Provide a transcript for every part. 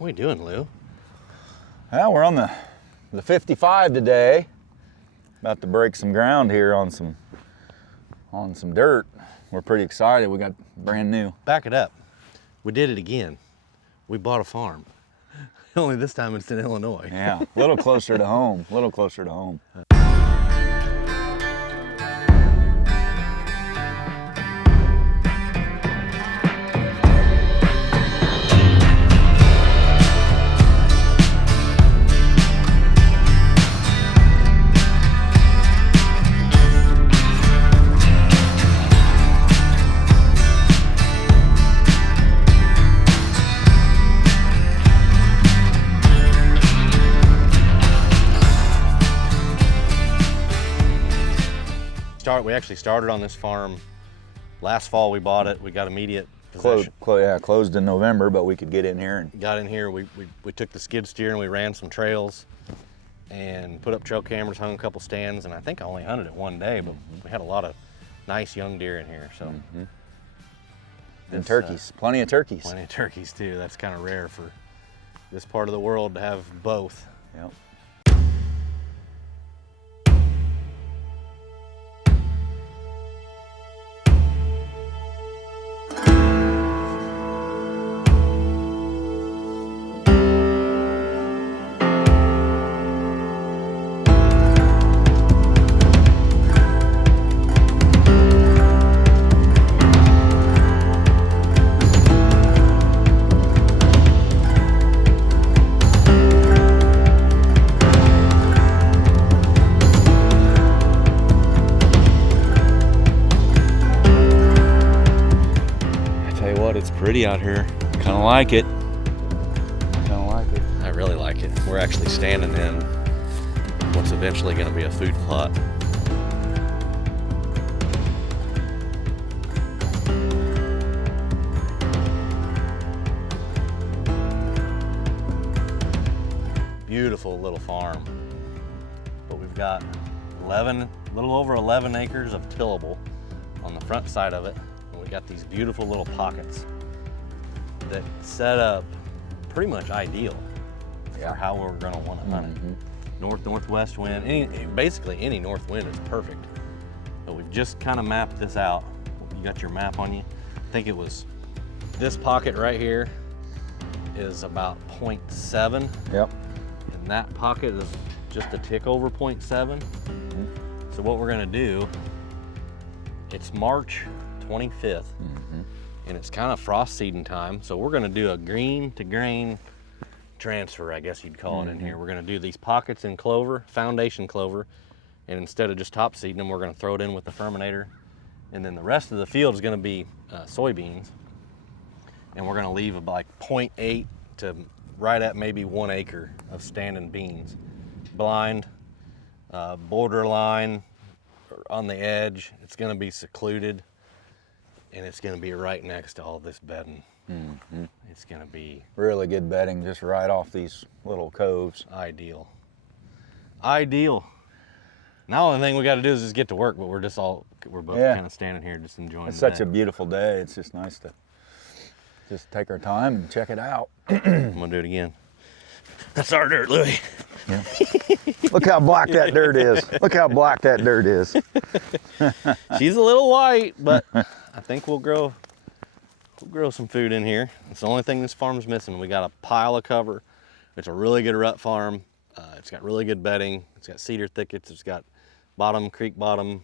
What are you doing, Lou? Well, we're on the 55 today. About to break some ground here on some dirt. We're pretty excited. We got brand new. Back it up. We did it again. We bought a farm. Only this time it's in Illinois. Yeah, a little closer to home. A little closer to home. We actually started on this farm last fall. We bought it. We got immediate possession. Closed in November, but we could get in here. And got in here. We took the skid steer and we ran some trails and put up trail cameras, hung a couple stands, and I think I only hunted it one day, but we had a lot of nice young deer in here. So and turkeys, plenty of turkeys. Plenty of turkeys too. That's kind of rare for this part of the world to have both. Yep. It's pretty out here. Kind of like it. I really like it. We're actually standing in what's eventually going to be a food plot. Beautiful little farm. But we've got a little over 11 acres of tillable on the front side of it. And we got these beautiful little pockets that set up pretty much ideal for how we're going to want to hunt it. Northwest wind, basically any north wind is perfect. But we've just kind of mapped this out. You got your map on you? I think it was this pocket right here is about 0.7. Yep. And that pocket is just a tick over 0.7. So what we're going to do, it's March 25th. And it's kind of frost seeding time. So we're gonna do a green to grain transfer, I guess you'd call it in here. We're gonna do these pockets in clover, foundation clover, and instead of just top seeding them, we're gonna throw it in with the ferminator. And then the rest of the field is gonna be soybeans. And we're gonna leave like 0.8 to right at maybe 1 acre of standing beans. Blind, borderline, on the edge. It's gonna be secluded. And it's going to be right next to all this bedding. It's going to be really good bedding, just right off these little coves. Ideal. Ideal. Now the only thing we got to do is just get to work, but we're both kind of standing here just enjoying It's the such day. a beautiful day. It's just nice to just take our time and check it out. I'm going to do it again. That's our dirt, Louie. Yeah. Look how black that dirt is. Look how black that dirt is. She's a little white, but I think we'll grow some food in here. It's the only thing this farm's missing. We got a pile of cover. It's a really good rut farm. It's got really good bedding. It's got cedar thickets. It's got creek bottom.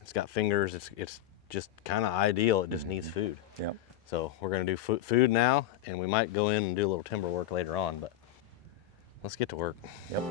It's got fingers. It's just kind of ideal. It just needs food. Yep. So we're gonna do food now, and we might go in and do a little timber work later on, but let's get to work. Yep.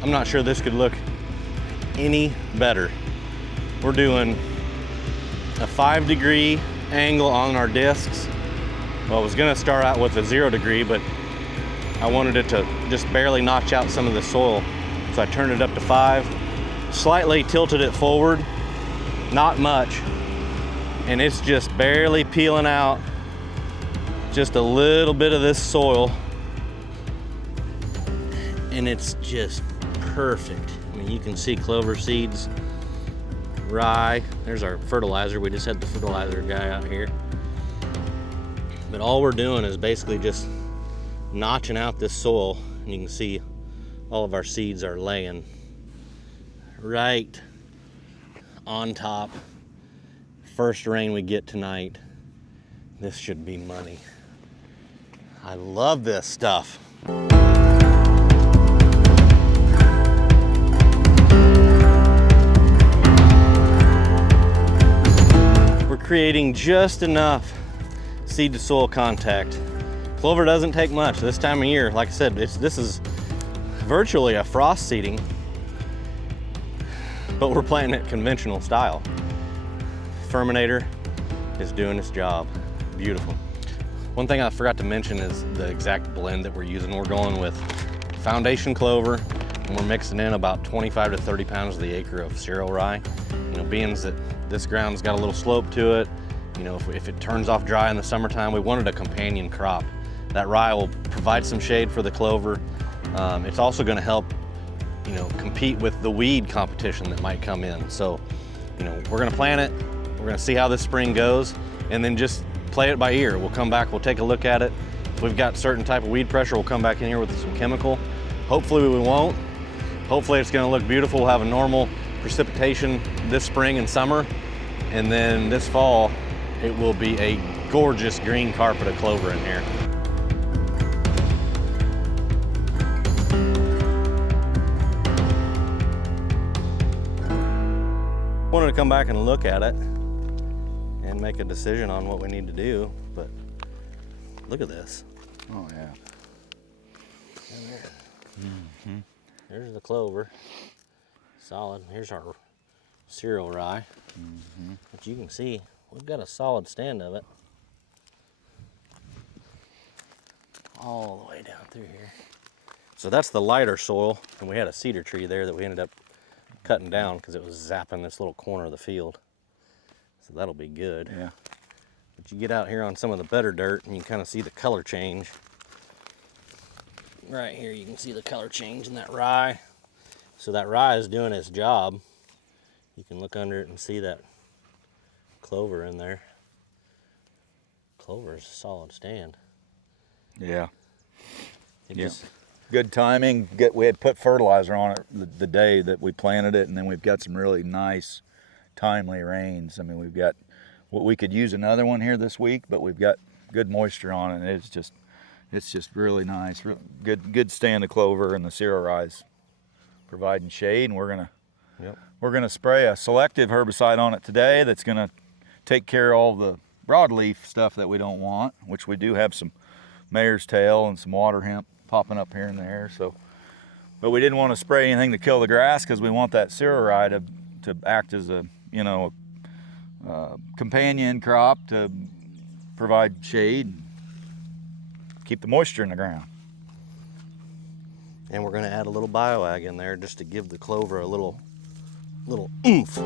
I'm not sure this could look any better. We're doing a 5-degree angle on our discs. Well, I was gonna start out with a 0 degree, but I wanted it to just barely notch out some of the soil. So I turned it up to 5, slightly tilted it forward, not much, and it's just barely peeling out just a little bit of this soil, and it's just perfect. I mean, you can see clover seeds, rye. There's our fertilizer. We just had the fertilizer guy out here. But all we're doing is basically just notching out this soil, and you can see all of our seeds are laying right on top. First rain we get tonight, this should be money. I love this stuff. We're creating just enough seed to soil contact. Clover doesn't take much this time of year. Like I said, this is virtually a frost seeding, but we're planting it conventional style. Ferminator is doing its job. Beautiful. One thing I forgot to mention is the exact blend that we're using. We're going with Foundation Clover, and we're mixing in about 25 to 30 pounds of the acre of cereal rye. You know, being that this ground's got a little slope to it, you know, if it turns off dry in the summertime, we wanted a companion crop. That rye will provide some shade for the clover. It's also gonna help, you know, compete with the weed competition that might come in. So, you know, we're gonna plant it, we're gonna see how this spring goes, and then just play it by ear. We'll come back, we'll take a look at it. If we've got certain type of weed pressure, we'll come back in here with some chemical. Hopefully we won't. Hopefully it's gonna look beautiful. We'll have a normal precipitation this spring and summer. And then this fall, it will be a gorgeous green carpet of clover in here. Wanted to come back and look at it and make a decision on what we need to do, but look at this. Oh yeah. Mm-hmm. There's the clover, solid. Here's our cereal rye. Mm-hmm. But you can see we've got a solid stand of it all the way down through here. So that's the lighter soil, and we had a cedar tree there that we ended up cutting down because it was zapping this little corner of the field. So that'll be good. Yeah. But you get out here on some of the better dirt and you kind of see the color change. Right here you can see the color change in that rye. So that rye is doing its job. You can look under it and see that clover in there. Clover is a solid stand. Yeah. Yeah. Good timing. We had put fertilizer on it the day that we planted it, and then we've got some really nice, timely rains. I mean, we've got what we could use another one here this week, but we've got good moisture on it, and it's just really nice. Good stand of clover, and the cereal rye's providing shade, and we're gonna spray a selective herbicide on it today that's gonna take care of all the broadleaf stuff that we don't want, which we do have some mare's tail and some water hemp popping up here and there. So, but we didn't want to spray anything to kill the grass because we want that cereal rye to act as a, you know, companion crop to provide shade, keep the moisture in the ground. And we're going to add a little bioag in there just to give the clover a little oomph.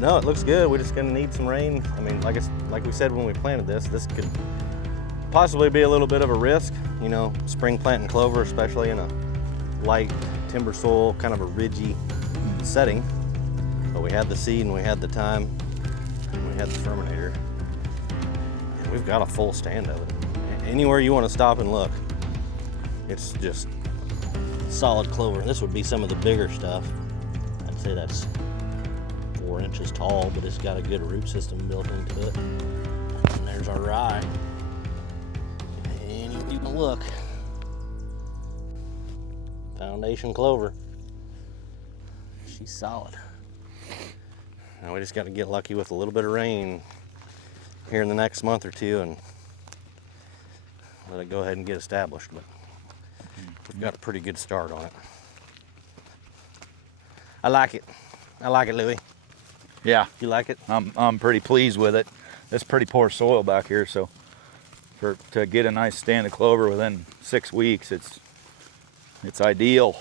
No, it looks good. We're just gonna need some rain. I mean, like we said when we planted this could possibly be a little bit of a risk, you know, spring planting clover, especially in a light timber soil, kind of a ridgy setting. But we had the seed and we had the time and we had the ferminator. And we've got a full stand of it. Anywhere you want to stop and look, it's just solid clover. This would be some of the bigger stuff. I'd say that's 4 inches tall, but it's got a good root system built into it. And there's our rye. And you can look. Foundation Clover. She's solid. Now we just got to get lucky with a little bit of rain here in the next month or two and let it go ahead and get established. But we've got a pretty good start on it. I like it. I like it, Louie. Yeah, You like it? I'm pretty pleased with it. It's pretty poor soil back here, so to get a nice stand of clover within 6 weeks, it's ideal.